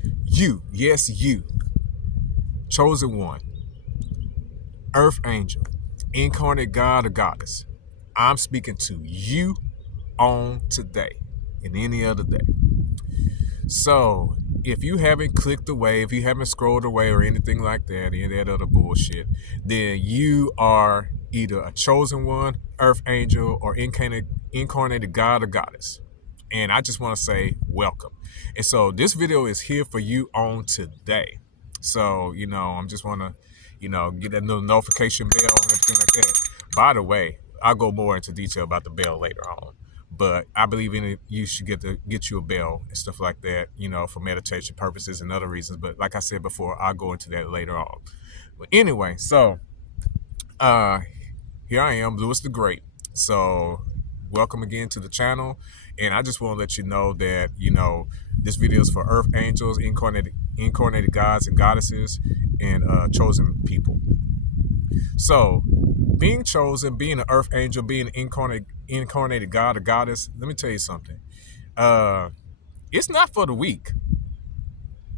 You, yes, you, chosen one, earth angel, incarnate God or goddess. I'm speaking to you on today and any other day. So, if you haven't clicked away, if you haven't scrolled away or anything like that, any of that other bullshit, then you are either a chosen one, earth angel, or incarnated God or goddess. And I just want to say welcome. And so this video is here for you on today. So, I'm just want to, get that little notification bell and everything like that. By the way, I'll go more into detail about the bell later on. But I believe in it. You should get you a bell and stuff like that, for meditation purposes and other reasons. But like I said before, I'll go into that later on. But anyway, so uh, here I am, Lewis the Great. So welcome again to the channel. And I just want to let you know that, this video is for earth angels, incarnated gods and goddesses, and chosen people. So being chosen, being an earth angel, being an incarnated god or goddess, let me tell you something. It's not for the weak.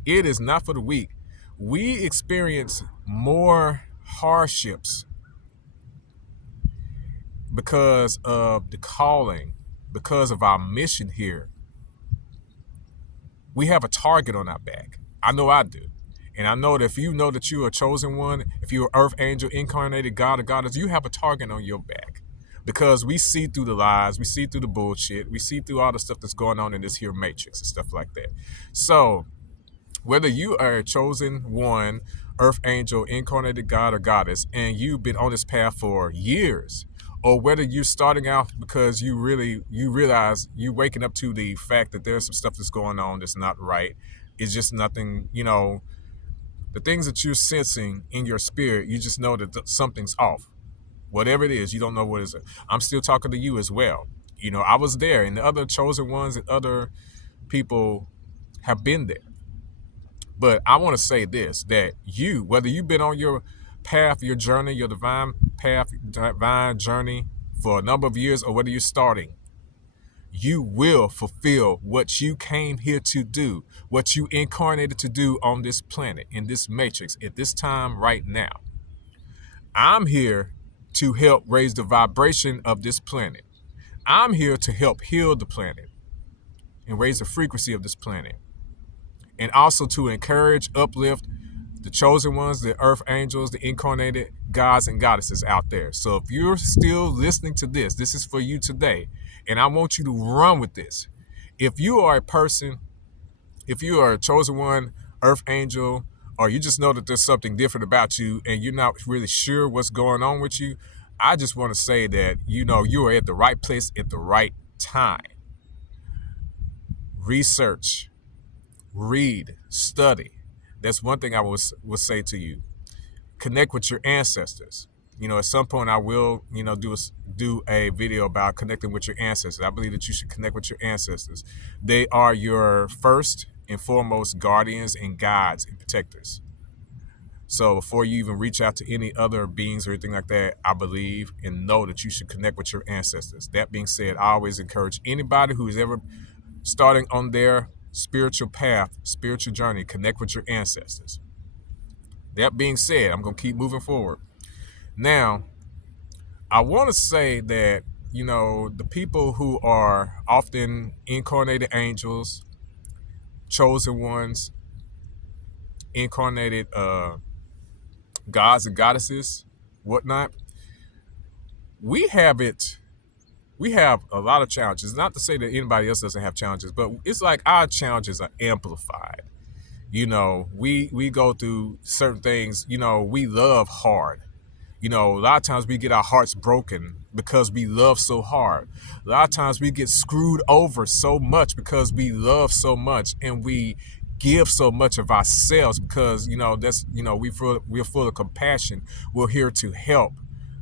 It is not for the weak. We experience more hardships because of the calling, because of our mission here. We have a target on our back. I know I do. And I know that if you know that you are a chosen one, if you're an earth angel, incarnated God or goddess, you have a target on your back. Because we see through the lies, we see through the bullshit, we see through all the stuff that's going on in this here matrix and stuff like that. So whether you are a chosen one, earth angel, incarnated God or goddess, and you've been on this path for years, or whether you're starting out because you realize you're waking up to the fact that there's some stuff that's going on that's not right. It's just nothing, the things that you're sensing in your spirit, you just know that something's off. Whatever it is, you don't know what it is. I'm still talking to you as well. I was there, and the other chosen ones and other people have been there. But I want to say this, that you, whether you've been on your path, your journey, your divine path, divine journey for a number of years, or whether you're starting, you will fulfill what you came here to do, what you incarnated to do on this planet, in this matrix, at this time right now. I'm here to help raise the vibration of this planet. I'm here to help heal the planet and raise the frequency of this planet. And also to encourage, uplift the chosen ones, the earth angels, the incarnated gods and goddesses out there. So if you're still listening to this, this is for you today. And I want you to run with this. If you are a person, if you are a chosen one, earth angel, or you just know that there's something different about you and you're not really sure what's going on with you, I just want to say that, you are at the right place at the right time. Research, read, study. That's one thing I will say to you. Connect with your ancestors. At some point I will, do a video about connecting with your ancestors. I believe that you should connect with your ancestors. They are your first and foremost guardians and guides and protectors. So before you even reach out to any other beings or anything like that, I believe and know that you should connect with your ancestors. That being said, I always encourage anybody who is ever starting on their spiritual path, spiritual journey, connect with your ancestors. That being said, I'm going to keep moving forward. Now, I want to say that, the people who are often incarnated angels, chosen ones, incarnated gods and goddesses, whatnot, we have a lot of challenges. Not to say that anybody else doesn't have challenges, but it's like our challenges are amplified. We go through certain things. We love hard. A lot of times we get our hearts broken because we love so hard. A lot of times we get screwed over so much because we love so much, and we give so much of ourselves because, that's, we're full of compassion. We're here to help.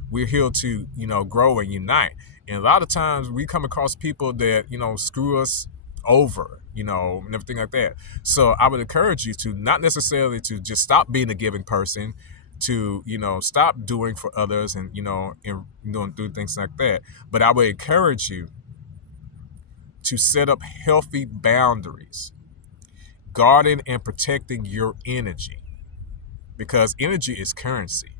We're here to, grow and unite. And a lot of times we come across people that, screw us over, and everything like that. So I would encourage you to not necessarily to just stop being a giving person, to, stop doing for others and, do things like that. But I would encourage you to set up healthy boundaries. guarding and protecting your energy, because energy is currency.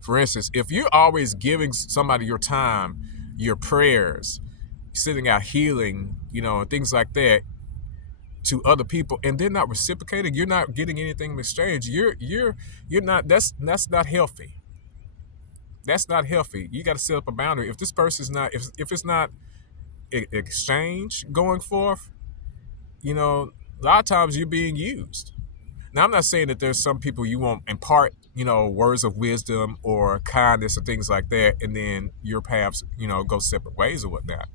For instance, if you're always giving somebody your time, your prayers, sitting out healing, and things like that to other people, and they're not reciprocating, you're not getting anything in exchange. You're not. That's not healthy. That's not healthy. You got to set up a boundary. If this person's not, if it's not exchange going forth, a lot of times you're being used. Now, I'm not saying that there's some people you won't impart, words of wisdom or kindness or things like that, and then your paths, go separate ways or whatnot.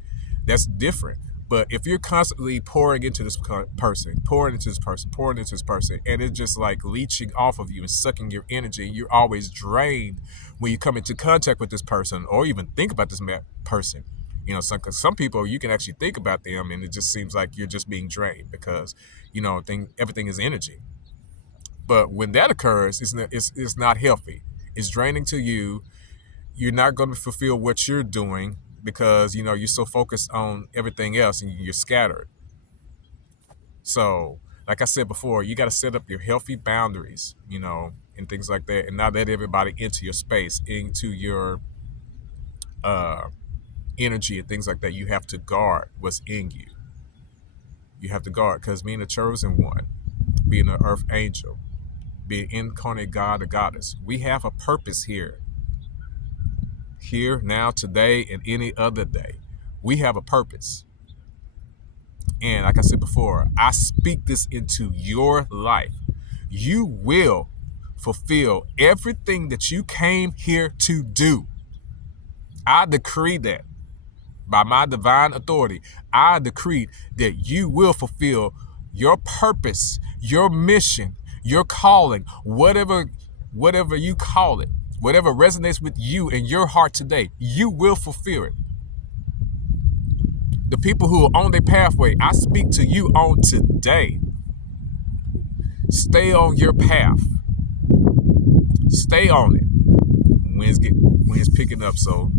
That's different. But if you're constantly pouring into this person, pouring into this person, pouring into this person, and it's just like leeching off of you and sucking your energy, you're always drained when you come into contact with this person or even think about this person. Some people, you can actually think about them and it just seems like you're just being drained because, everything is energy. But when that occurs, it's not healthy. It's draining to you. You're not going to fulfill what you're doing because, you're so focused on everything else and you're scattered. So, like I said before, you got to set up your healthy boundaries, and things like that, and not let everybody into your space, into your energy and things like that. You have to guard what's in you. You have to guard, because being a chosen one, being an earth angel, being incarnate God or goddess, we have a purpose here, now, today, and any other day. We have a purpose. And like I said before, I speak this into your life. You will fulfill everything that you came here to do. I decree that by my divine authority. I decree that you will fulfill your purpose, your mission, your calling, whatever you call it, whatever resonates with you in your heart today, you will fulfill it. The people who are on their pathway, I speak to you on today. Stay on your path. Stay on it. Wind's picking up, so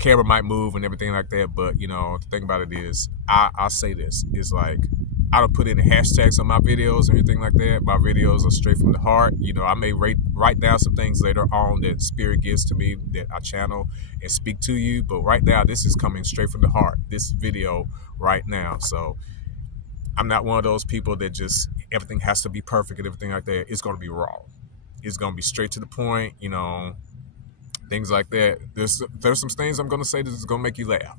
camera might move and everything like that. But the thing about it is, I say this is like, I don't put any hashtags on my videos or anything like that. My videos are straight from the heart. I may write down some things later on that spirit gives to me that I channel and speak to you. But right now, this is coming straight from the heart, this video right now. So I'm not one of those people that just everything has to be perfect and everything like that. It's going to be raw. It's going to be straight to the point, things like that. There's some things I'm going to say that is going to make you laugh.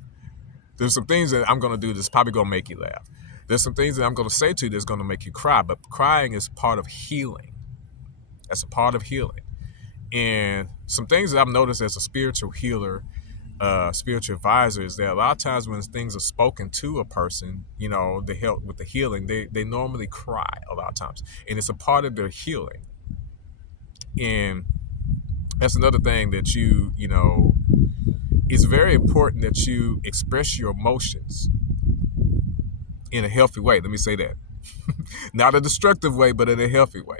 There's some things that I'm going to do that's probably going to make you laugh. There's some things that I'm going to say to you that's going to make you cry, but crying is part of healing. That's a part of healing. And some things that I've noticed as a spiritual healer, spiritual advisor, is that a lot of times when things are spoken to a person, the help with the healing, they normally cry a lot of times. And it's a part of their healing. And that's another thing that it's very important that you express your emotions in a healthy way. Let me say that. Not a destructive way, but in a healthy way.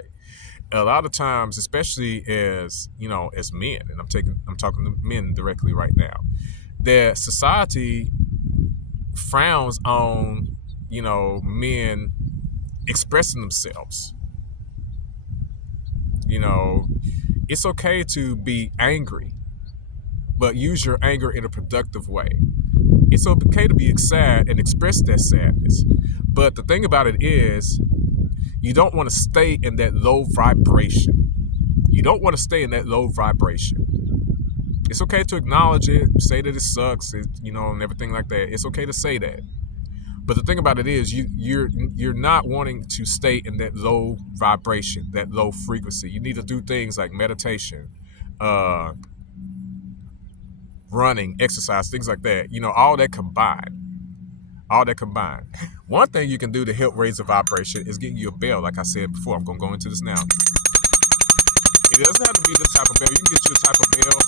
A lot of times, especially as men, and I'm talking to men directly right now, that society frowns on, men expressing themselves. It's okay to be angry, but use your anger in a productive way. It's okay to be sad and express that sadness. But the thing about it is, you don't want to stay in that low vibration. You don't want to stay in that low vibration. It's okay to acknowledge it, say that it sucks, and everything like that. It's okay to say that. But the thing about it is, you're not wanting to stay in that low vibration, that low frequency. You need to do things like meditation, running, exercise, things like that. All that combined. One thing you can do to help raise the vibration is getting you a bell. Like I said before, I'm going to go into this now. It doesn't have to be this type of bell. You can get you a type of bell.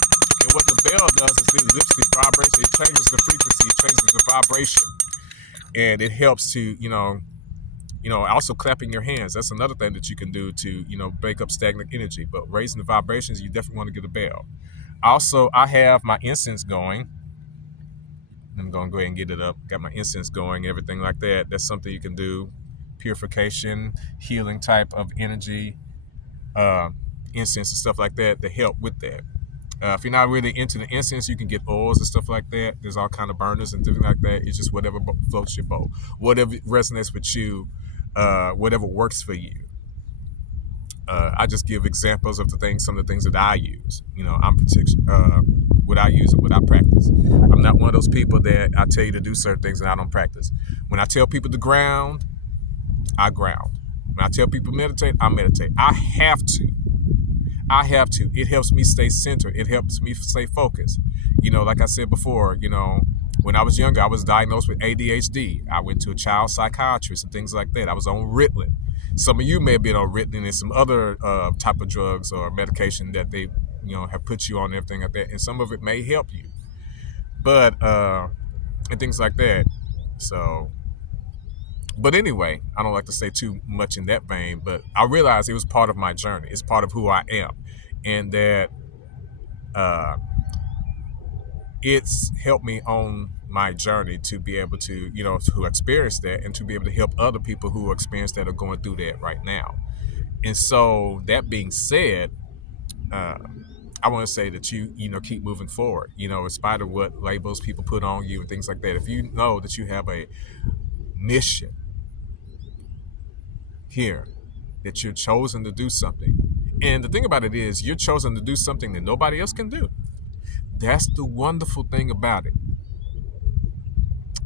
And what the bell does is it lifts the vibration. It changes the frequency. It changes the vibration. And it helps to, also clapping your hands. That's another thing that you can do to, break up stagnant energy. But raising the vibrations, you definitely want to get a bell. Also, I have my incense going. I'm going to go ahead and get it up. Got my incense going, everything like that. That's something you can do. purification, healing type of energy, uh, incense and stuff like that to help with that. If you're not really into the incense, you can get oils and stuff like that. There's all kind of burners and things like that. It's just whatever floats your boat, whatever resonates with you, whatever works for you. I just give examples of some of the things that I use. I'm what I use and what I practice. I'm not one of those people that I tell you to do certain things and I don't practice. When I tell people to ground, I ground. When I tell people meditate, I meditate. I have to. It helps me stay centered. It helps me stay focused. Like I said before, when I was younger, I was diagnosed with ADHD. I went to a child psychiatrist and things like that. I was on Ritalin. Some of you may have been on Ritalin and some other type of drugs or medication that they, have put you on and everything like that. And some of it may help you, but and things like that. So, but anyway, I don't like to say too much in that vein. But I realized it was part of my journey. It's part of who I am, and that it's helped me on my journey to be able to, to experience that and to be able to help other people who experience that or going through that right now. And so that being said, I want to say that you keep moving forward, in spite of what labels people put on you and things like that. If you know that you have a mission here, that you're chosen to do something. And the thing about it is you're chosen to do something that nobody else can do. That's the wonderful thing about it.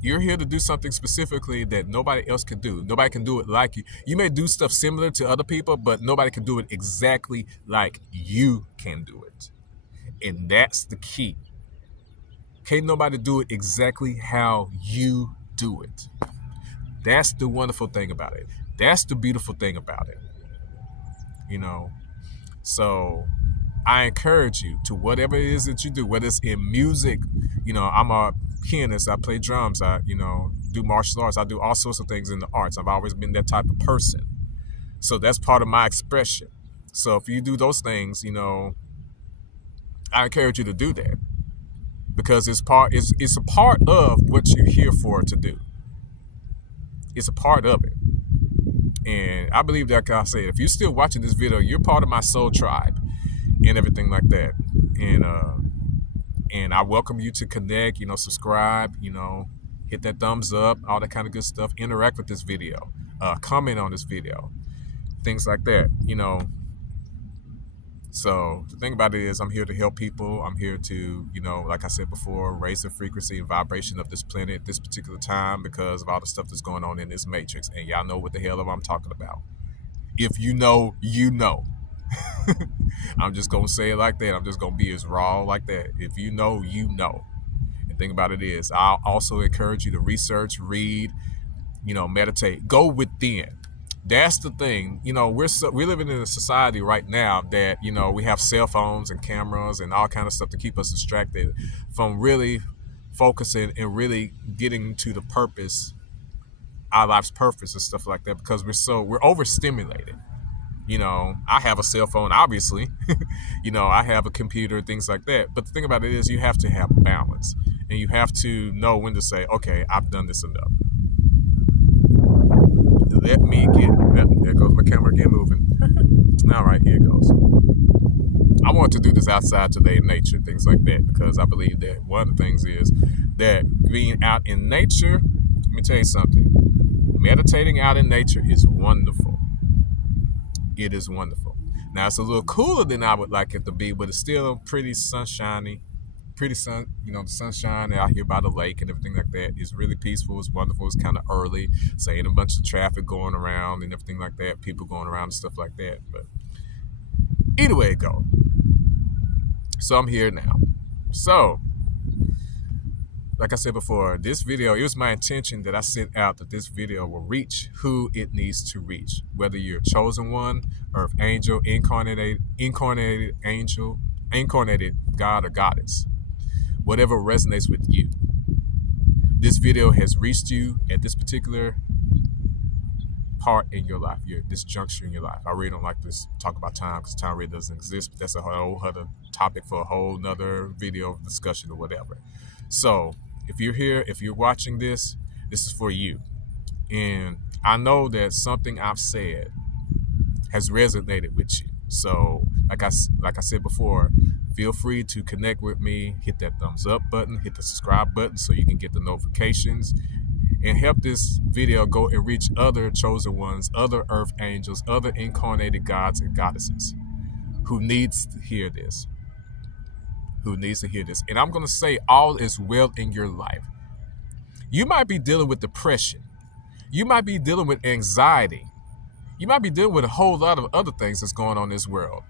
You're here to do something specifically that nobody else can do. Nobody can do it like you. You may do stuff similar to other people, but nobody can do it exactly like you can do it. And that's the key. Can't nobody do it exactly how you do it. That's the wonderful thing about it. That's the beautiful thing about it. So I encourage you to whatever it is that you do, whether it's in music, I'm a pianist, I play drums, I, do martial arts, I do all sorts of things in the arts. I've always been that type of person. So that's part of my expression. So if you do those things, I encourage you to do that because it's a part of what you're here for to do. It's a part of it. And I believe that, like I said, if you're still watching this video, you're part of my soul tribe and everything like that. And I welcome you to connect, subscribe, hit that thumbs up, all that kind of good stuff. Interact with this video, comment on this video, things like that, So the thing about it is I'm here to help people. I'm here to, like I said before, raise the frequency and vibration of this planet this particular time because of all the stuff that's going on in this matrix. And y'all know what the hell I'm talking about. If you know, you know. I'm just going to say it like that. I'm just going to be as raw like that. If you know, you know. And the thing about it is I'll also encourage you to research, read, meditate. Go within. That's the thing. We're living in a society right now that, we have cell phones and cameras and all kind of stuff to keep us distracted from really focusing and really getting to the purpose, our life's purpose and stuff like that because we're overstimulated. I have a cell phone, obviously. I have a computer, things like that. But the thing about it is you have to have balance and you have to know when to say, okay, I've done this enough. Let me there goes my camera again moving. All right, here it goes. I want to do this outside today in nature, things like that, because I believe that one of the things is that being out in nature, let me tell you something. Meditating out in nature is wonderful. It is wonderful. Now, it's a little cooler than I would like it to be, but it's still pretty sunshiny. The sunshine out here by the lake and everything like that is really peaceful. It's wonderful. It's kind of early, so ain't a bunch of traffic going around and everything like that, people going around and stuff like that. But either way it goes. So I'm here now. So, like I said before, this video, it was my intention that I sent out that this video will reach who it needs to reach. Whether you're a chosen one, earth angel, incarnated angel, incarnated God or goddess. Whatever resonates with you. This video has reached you at this particular part in your life, this juncture in your life. I really don't like to talk about time because time really doesn't exist. But that's a whole other topic for a whole nother video discussion or whatever. So if you're here, if you're watching this, this is for you. And I know that something I've said has resonated with you. So, like I said before, feel free to connect with me. Hit that thumbs up button, hit the subscribe button so you can get the notifications, and help this video go and reach other chosen ones, other earth angels, other incarnated gods and goddesses who needs to hear this. Who needs to hear this. And I'm going to say all is well in your life. You might be dealing with depression. You might be dealing with anxiety. You might be dealing with a whole lot of other things that's going on in this world.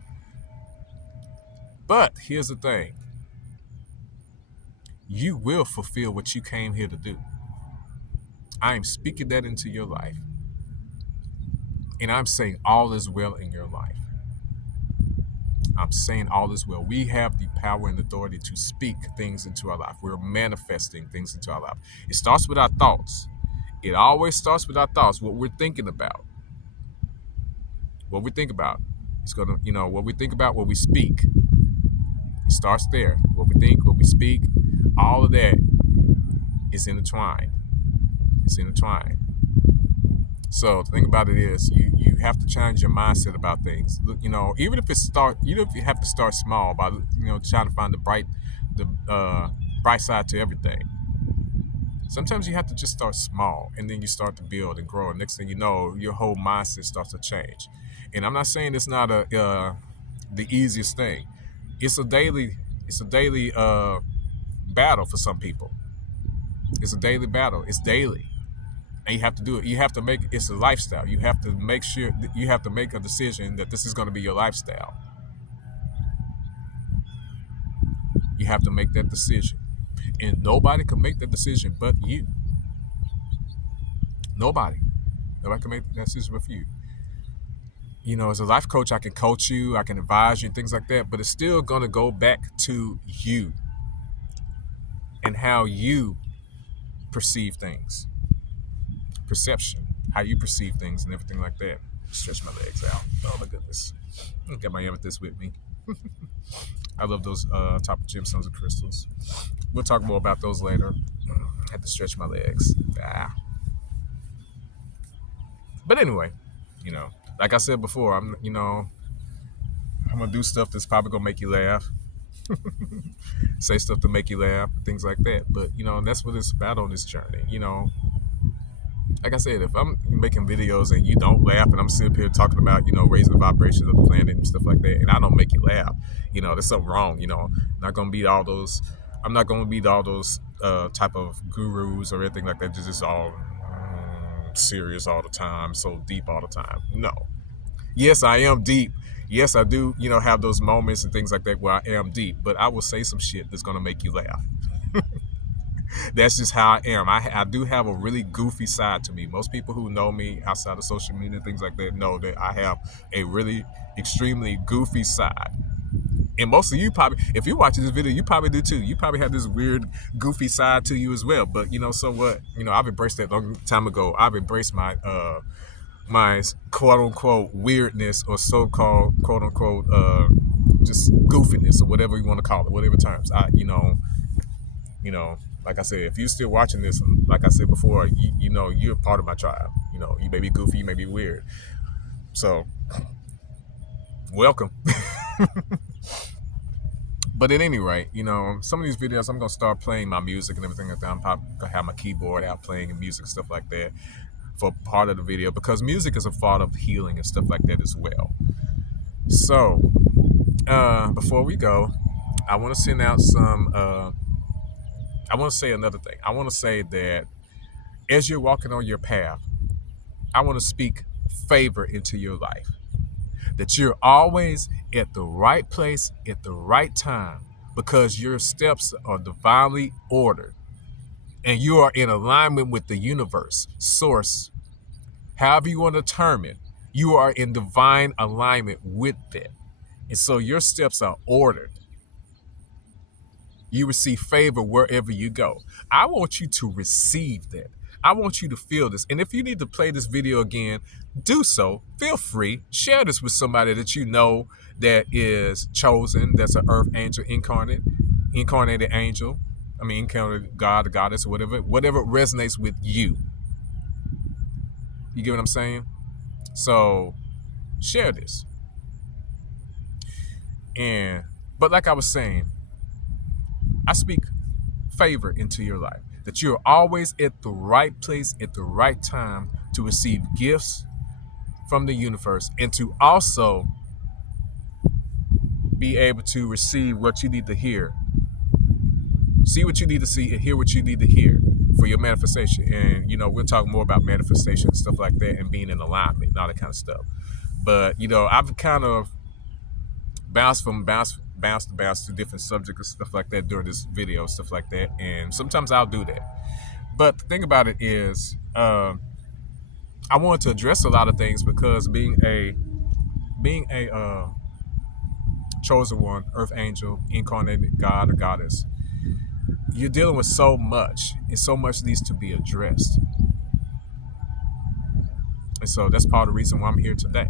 But here's the thing. You will fulfill what you came here to do. I am speaking that into your life. And I'm saying all is well in your life. I'm saying all is well. We have the power and authority to speak things into our life. We're manifesting things into our life. It starts with our thoughts. It always starts with our thoughts, what we're thinking about. What we think about. It's going to, what we think about, what we speak. It starts there. What we think, what we speak, all of that is intertwined. It's intertwined. So the thing about it is, you have to change your mindset about things. Even if you have to start small by trying to find the bright side to everything. Sometimes you have to just start small, and then you start to build and grow. And next thing you know, your whole mindset starts to change. And I'm not saying it's not the easiest thing. It's a daily battle for some people. It's a daily battle. It's daily. And you have to do it. You have to make it's a lifestyle. You have to make sure that you have to make a decision that this is going to be your lifestyle. You have to make that decision. And nobody can make that decision but you. Nobody can make that decision but you. As a life coach, I can coach you, I can advise you, and things like that, but it's still going to go back to you and how you perceive things. Perception, how you perceive things and everything like that. Stretch my legs out. Oh my goodness. I got my amethyst with me. I love those type of gemstones and crystals. We'll talk more about those later. I had to stretch my legs. But anyway, like I said before, I'm gonna do stuff that's probably gonna make you laugh. Say stuff to make you laugh, things like that. But that's what it's about on this journey. Like I said, if I'm making videos and you don't laugh, and I'm sitting here talking about, raising the vibrations of the planet and stuff like that, and I don't make you laugh, there's something wrong. I'm not gonna beat all those type of gurus or anything like that. Just all serious all the time, so deep all the time. No. Yes, I am deep. Yes, I do, have those moments and things like that where I am deep, but I will say some shit that's gonna make you laugh. That's just how I am. I do have a really goofy side to me. Most people who know me outside of social media and things like that know that I have a really extremely goofy side. And most of you probably, if you're watching this video, you probably do too. You probably have this weird goofy side to you as well. But so what? I've embraced that a long time ago. I've embraced my my quote unquote weirdness, or so-called quote unquote just goofiness, or whatever you want to call it, whatever terms. Like I said, if you're still watching this, like I said before, you're part of my tribe. You may be goofy, you may be weird. So, welcome. But at any rate, some of these videos, I'm going to start playing my music and everything like that. I'm probably going to have my keyboard out playing music and stuff like that for part of the video, because music is a part of healing and stuff like that as well. So, before we go, I want to send out some... I want to say another thing. I want to say that as you're walking on your path, I want to speak favor into your life. That you're always at the right place at the right time, because your steps are divinely ordered. And you are in alignment with the universe, source, however you want to term it. You are in divine alignment with it. And so your steps are ordered. You receive favor wherever you go. I want you to receive that. I want you to feel this. And if you need to play this video again, do so. Feel free. Share this with somebody that you know that is chosen, that's an earth angel, incarnated angel. Incarnated God, goddess, or whatever resonates with you. You get what I'm saying? So share this. And but like I was saying, I speak favor into your life. That you're always at the right place at the right time to receive gifts from the universe and to also be able to receive what you need to hear. See what you need to see and hear what you need to hear for your manifestation. And, we'll talk more about manifestation and stuff like that and being in alignment and all that kind of stuff. But, I've kind of bounced to different subjects and stuff like that during this video, stuff like that. And sometimes I'll do that. But the thing about it is, I wanted to address a lot of things because being a chosen one, earth angel, incarnated God or goddess, you're dealing with so much, and so much needs to be addressed. And so that's part of the reason why I'm here today.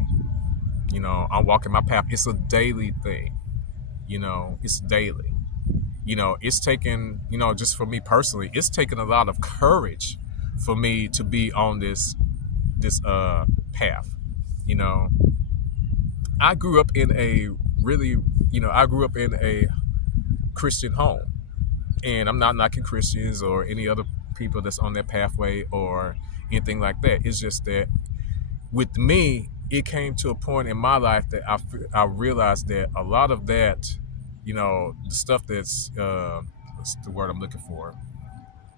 I'm walking my path. It's a daily thing. It's daily. It's taken, just for me personally, it's taken a lot of courage for me to be on this path. I grew up in a Christian home. And I'm not knocking Christians or any other people that's on that pathway or anything like that. It's just that with me, it came to a point in my life that I realized that a lot of that, the stuff that's, what's the word I'm looking for?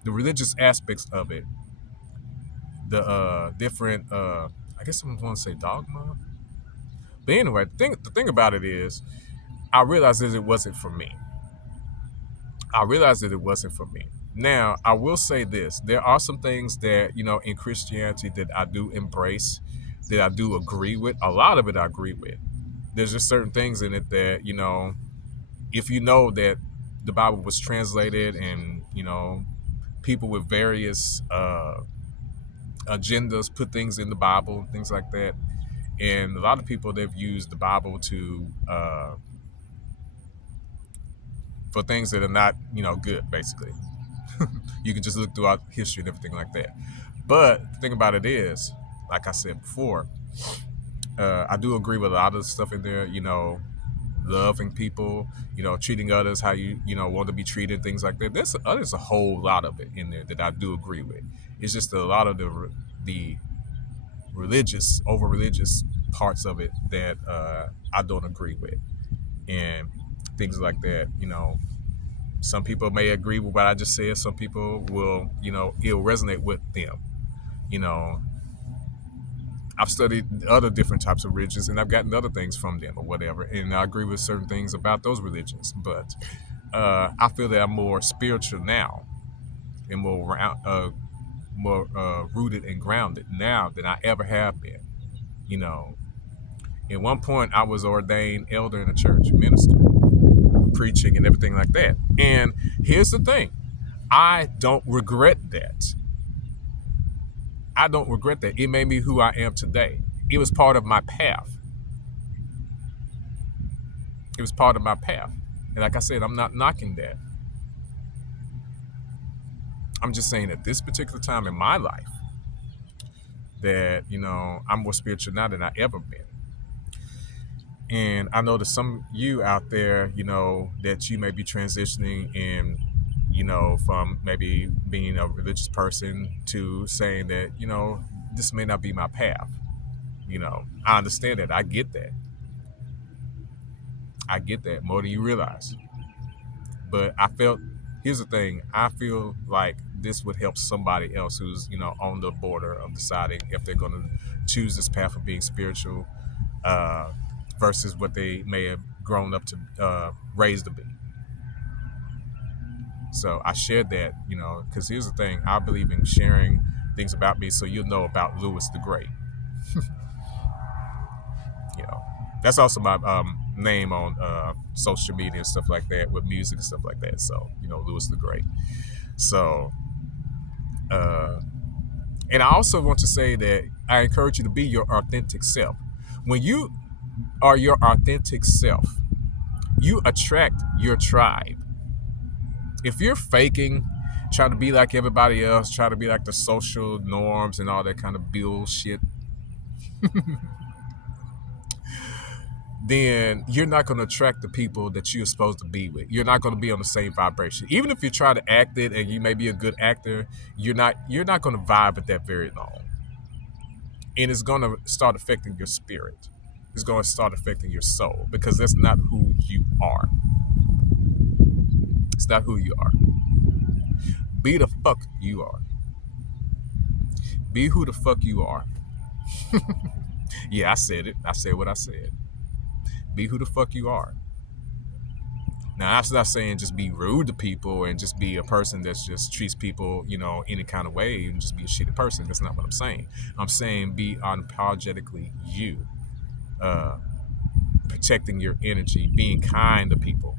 The religious aspects of it, the different, I guess I'm going to say dogma. But anyway, the thing about it is, I realized that it wasn't for me. Now, I will say this. There are some things that, in Christianity that I do embrace, that I do agree with. A lot of it I agree with. There's just certain things in it that, if you know that the Bible was translated and, people with various agendas put things in the Bible, things like that. And a lot of people, they've used the Bible to for things that are not, good, basically. You can just look throughout history and everything like that. But the thing about it is, like I said before, I do agree with a lot of the stuff in there, loving people, treating others how you, want to be treated, things like that. There's a whole lot of it in there that I do agree with. It's just a lot of the over religious parts of it that I don't agree with. And things like that, some people may agree with what I just said. Some people will, it'll resonate with them. I've studied other different types of religions and I've gotten other things from them or whatever. And I agree with certain things about those religions. But I feel that I'm more spiritual now and more rooted and grounded now than I ever have been. At one point, I was ordained elder in a church, minister, preaching and everything like that. And here's the thing. I don't regret that. It made me who I am today. It was part of my path. And like I said, I'm not knocking that. I'm just saying at this particular time in my life that, I'm more spiritual now than I ever been. And I know that some of you out there, that you may be transitioning in, from maybe being a religious person to saying that, this may not be my path. I understand that. I get that more than you realize. But here's the thing. I feel like this would help somebody else who's, on the border of deciding if they're going to choose this path of being spiritual, versus what they may have grown up to raised to be. So I shared that, because here's the thing. I believe in sharing things about me so you'll know about Louis the Great. That's also my name on social media and stuff like that, with music and stuff like that. So, Louis the Great. So, and I also want to say that I encourage you to be your authentic self. When you are your authentic self, you attract your tribe. If you're faking, try to be like everybody else, try to be like the social norms and all that kind of bullshit, then you're not going to attract the people that you're supposed to be with. You're not going to be on the same vibration. Even if you try to act it and you may be a good actor, you're not going to vibe with that very long. And it's going to start affecting your spirit. It's going to start affecting your soul because that's not who you are. It's not who you are. Be the fuck you are. Be who the fuck you are. Yeah, I said it. I said what I said. Be who the fuck you are. Now, that's not saying just be rude to people and just be a person that just treats people, any kind of way and just be a shitty person. That's not what I'm saying. I'm saying be unapologetically you, protecting your energy, being kind to people,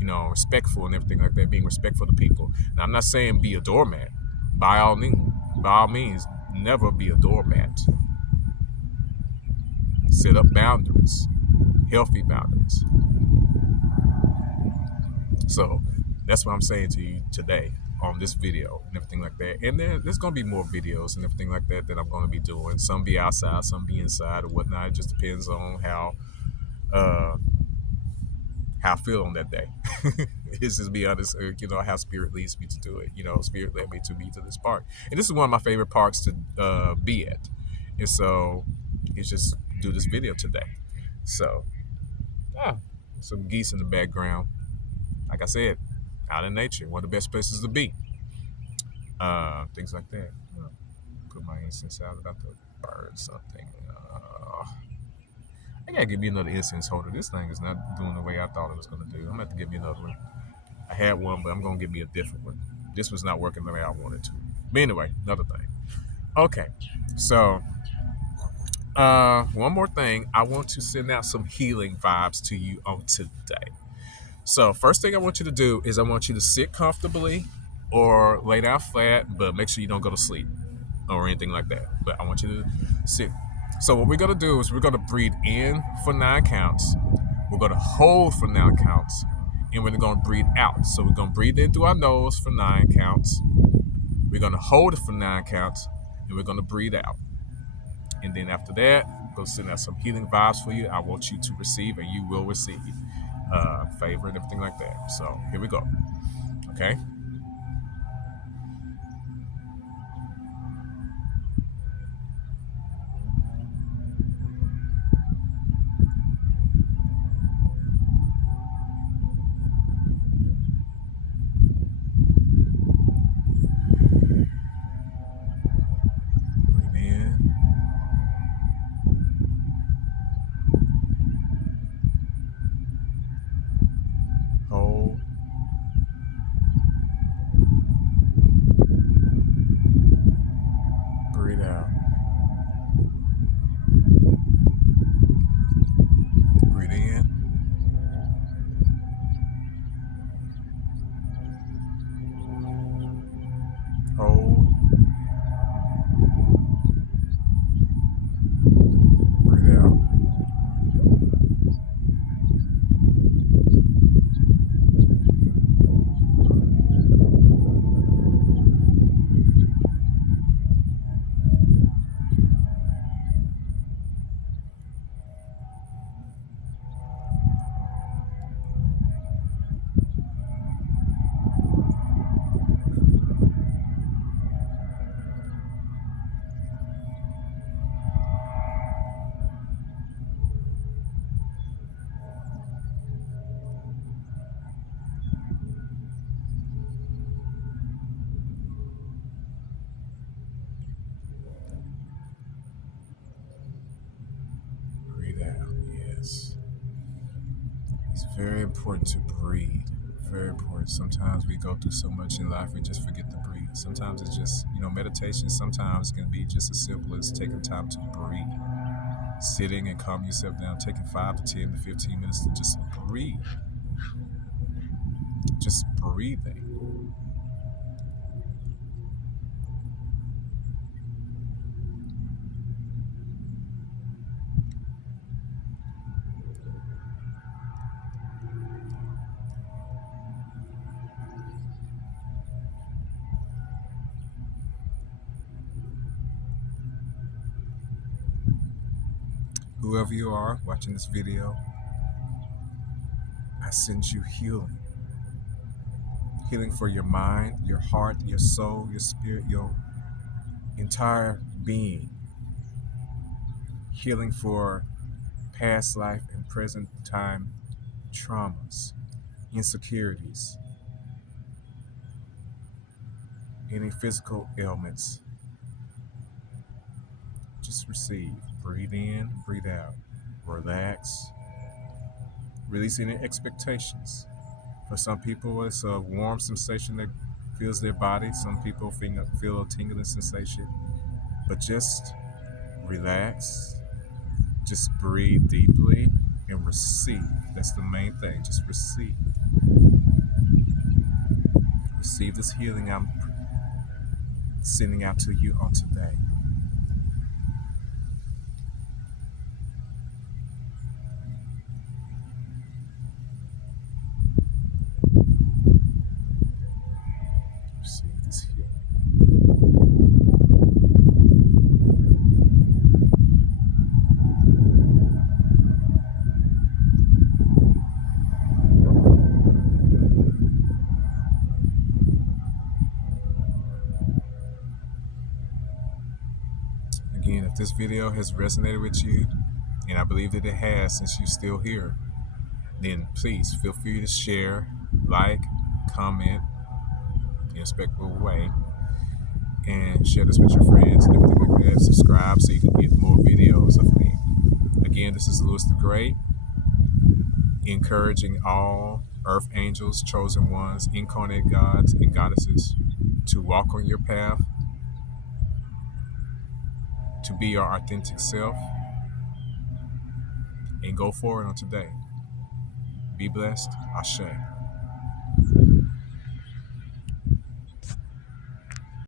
respectful and everything like that, being respectful to people. Now, I'm not saying be a doormat. By all means, never be a doormat. Set up boundaries, healthy boundaries. So that's what I'm saying to you today on this video and everything like that. And then there's going to be more videos and everything like that I'm going to be doing. Some be outside, some be inside or whatnot. It just depends on how I feel on that day. It's just be honest, how spirit leads me to do it. Spirit led me to be to this park. And this is one of my favorite parks to be at. And so it's just do this video today. So, some geese in the background. Like I said, out in nature, one of the best places to be. Things like that. Put my incense out, about to burn something. I gotta give me another incense holder. This thing is not doing the way I thought it was gonna do. I'm gonna have to give me another one. I had one, but I'm gonna get me a different one. This was not working the way I wanted to. But anyway, another thing. Okay, so one more thing. I want to send out some healing vibes to you on today. So first thing I want you to do is I want you to sit comfortably or lay down flat, but make sure you don't go to sleep or anything like that. But I want you to sit. So what we're going to do is we're going to breathe in for 9 counts. We're going to hold for 9 counts. And we're going to breathe out. So we're going to breathe in through our nose for 9 counts. We're going to hold it for 9 counts. And we're going to breathe out. And then after that, I'm going to send out some healing vibes for you. I want you to receive, and you will receive favor and everything like that. So here we go. Okay. Breathe in. Hold. Breathe out. Breathe in. Hold. Breathe out. Breathe out. Yes. It's very important to breathe. Very important. Sometimes we go through so much in life we just forget to breathe. Sometimes it's just, meditation sometimes can be just as simple as taking time to breathe. Sitting and calm yourself down, taking 5 to 10 to 15 minutes to just breathe. Just breathing. Whoever you are watching this video, I send you healing. Healing for your mind, your heart, your soul, your spirit, your entire being. Healing for past life and present time traumas, insecurities, any physical ailments. Just receive. Breathe in, breathe out. Relax. Release any expectations. For some people, it's a warm sensation that fills their body. Some people feel a tingling sensation. But just relax. Just breathe deeply and receive. That's the main thing. Just receive. Receive this healing I'm sending out to you on today. Receive this healing. Again, if this video has resonated with you, and I believe that it has since you're still here, then please feel free to share, like, comment in a respectful way, and share this with your friends and everything like that. Subscribe so you can get more videos of me. Again, this is Lewis the Great, encouraging all earth angels, chosen ones, incarnate gods and goddesses to walk on your path, to be your authentic self, and go forward on today. Be blessed. Ashe.